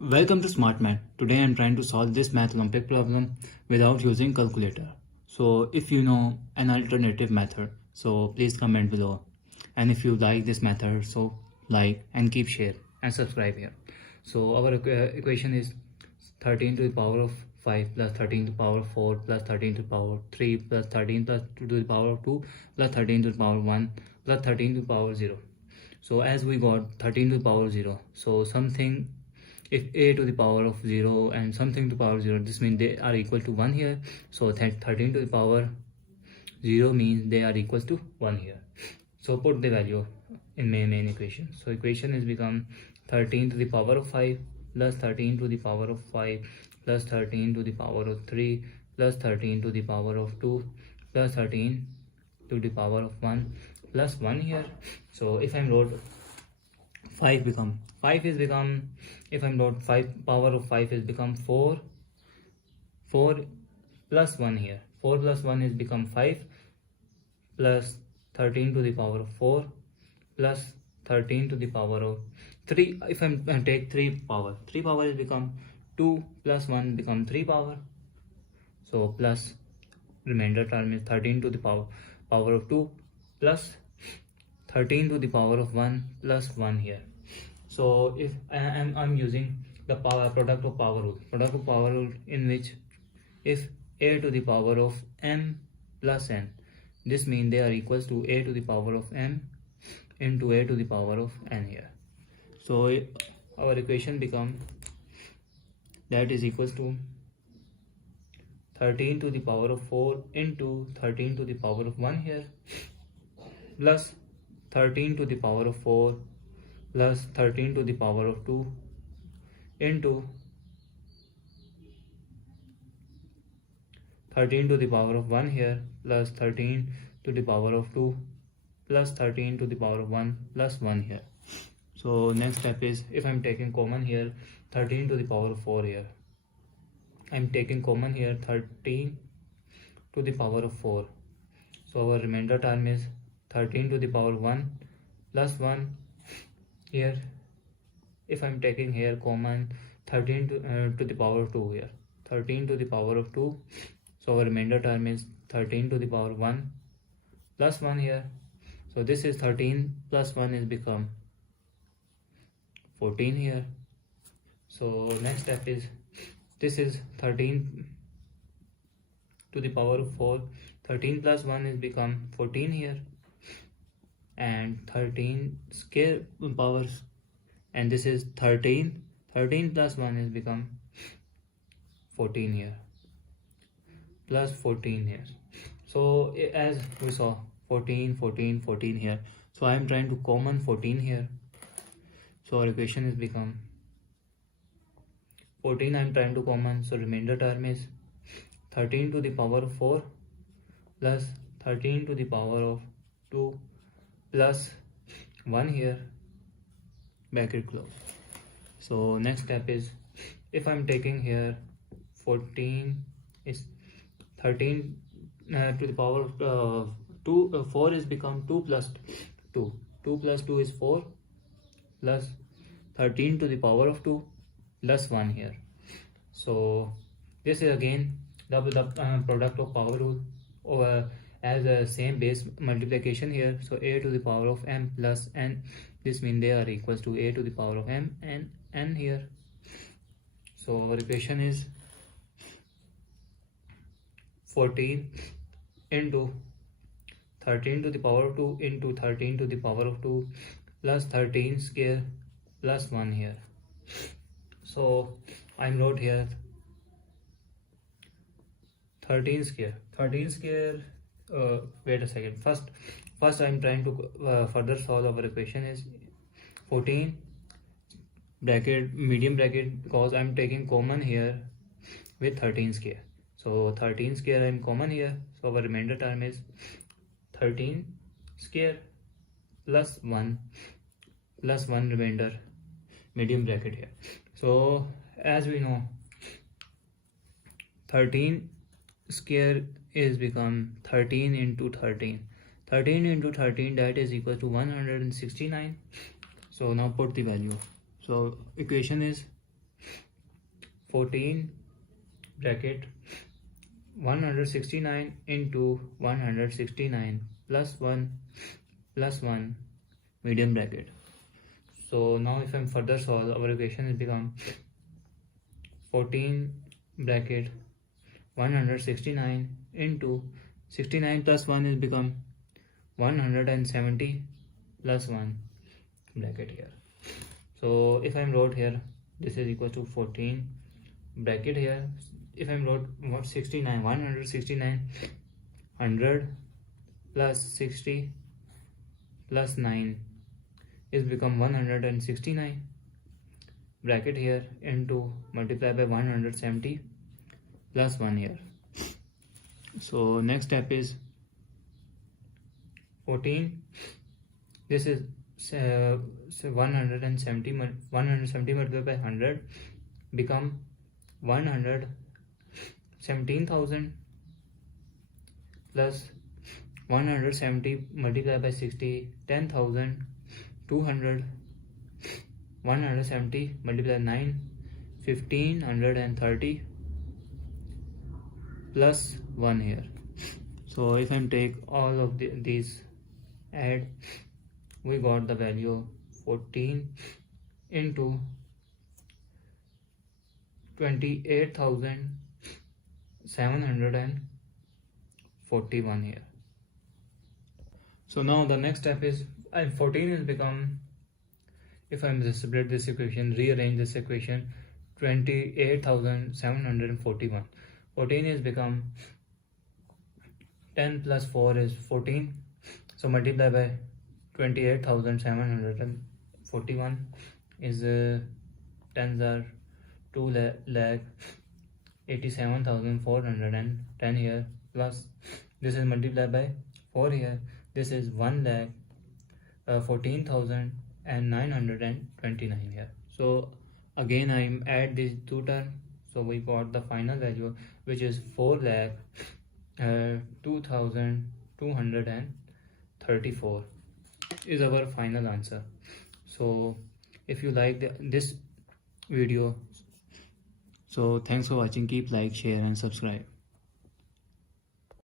Welcome to Smart Math. Today I am trying to solve this math Olympiad problem without using calculator. So if you know an alternative method, so please comment below. And if you like this method, so like and keep share and subscribe here. So our equation is 13 to the power of 5 plus 13 to the power of 4 plus 13 to the power of 3 plus 13 plus 2 to the power of 2 plus 13 to the power of 1 plus 13 to the power of 0. So as we got 13 to the power of 0, so something, if a to the power of 0 and something to the power of 0, this means they are equal to 1 here. So that 13 to the power 0 means they are equal to 1 here. So put the value in main equation. So equation is become 13 to the power of 5 plus 13 to the power of 5 plus 13 to the power of 3 plus 13 to the power of 2 plus 13 to the power of 1 plus 1 here. So if I'm wrote 5 is become, if I'm not 5 power of 5 is become 4 plus 1 here. 4 plus 1 is become 5 plus 13 to the power of 4 plus 13 to the power of 3. If I'm take 3 power is become 2 plus 1 become 3 power. So plus remainder term is 13 to the power of 2 plus 13 to the power of 1 plus 1 here. So if I'm using the product of power rule, in which if a to the power of m plus n, this means they are equals to a to the power of m into a to the power of n here. So our equation become that is equals to 13 to the power of 4 into 13 to the power of 1 here plus 13 to the power of 4 plus 13 to the power of 2 into 13 to the power of 1 here plus 13 to the power of 2 plus 13 to the power of 1 plus 1 here. So next step is, if I'm taking common here 13 to the power of 4 here, I'm taking common here 13 to the power of 4. So our remainder term is 13 to the power 1 plus 1 here. If I'm taking here common 13 to the power of 2 here, 13 to the power of 2. So our remainder term is 13 to the power 1 plus 1 here. So this is 13 plus 1 is become 14 here. So next step is, this is 13 to the power of 4, 13 plus 1 is become 14 here, and 13 square powers, and this is 13 plus 1 is become 14 here plus 14 here. So as we saw 14 here, so I am trying to common 14 here. So our equation is become 14 I am trying to common. So remainder term is 13 to the power of 4 plus 13 to the power of 2 plus 1 here, bracket close. So next step is, if I'm taking here 14 is 13 to the power of 2, 4 is become 2 plus 2 plus 2 is 4 plus 13 to the power of 2 plus 1 here. So this is again the product of power rule, or as a same base multiplication here. So a to the power of m plus n, this means they are equals to a to the power of m and n here. So our equation is 14 into 13 to the power of 2 into 13 to the power of 2 plus 13 square plus 1 here. So I'm wrote here 13 square. Wait a second. First I'm trying to further solve our equation is 14 bracket medium bracket, because I'm taking common here with 13 square. So 13 square I'm common here. So our remainder term is 13 square plus 1 remainder medium bracket here. So as we know 13 square is become 13 into 13, that is equal to 169. So now put the value. So equation is 14 bracket 169 into 169 plus 1 medium bracket. So now if I'm further solve, our equation will become 14 bracket 169 into 69 plus 1 is become 170 plus 1 bracket here. So if I'm wrote here, this is equal to 14 bracket here. If I'm wrote 169 100 plus 60 plus 9 is become 169 bracket here into multiply by 170 plus 1 here. So next step is 14. This is 170 multiplied by 100 become 117,000 plus 170 multiplied by 60 10,200 170 multiplied by 9 1530 plus 1 here. So if I take all of these add, we got the value of 14 into 28,741 here. So now the next step is 14 is become, if I separate this equation, rearrange this equation, 28,741. 14 is become 10 plus 4 is 14. So multiply by 28,741 is 10s are 2 lakh 87,410 here, plus this is multiplied by 4 here, this is 1 lakh 14,929 here. So again I add these two terms, so we got the final value, which is 4 lakh 2,234 is our final answer. So if you like this video, so thanks for watching. Keep like, share and subscribe.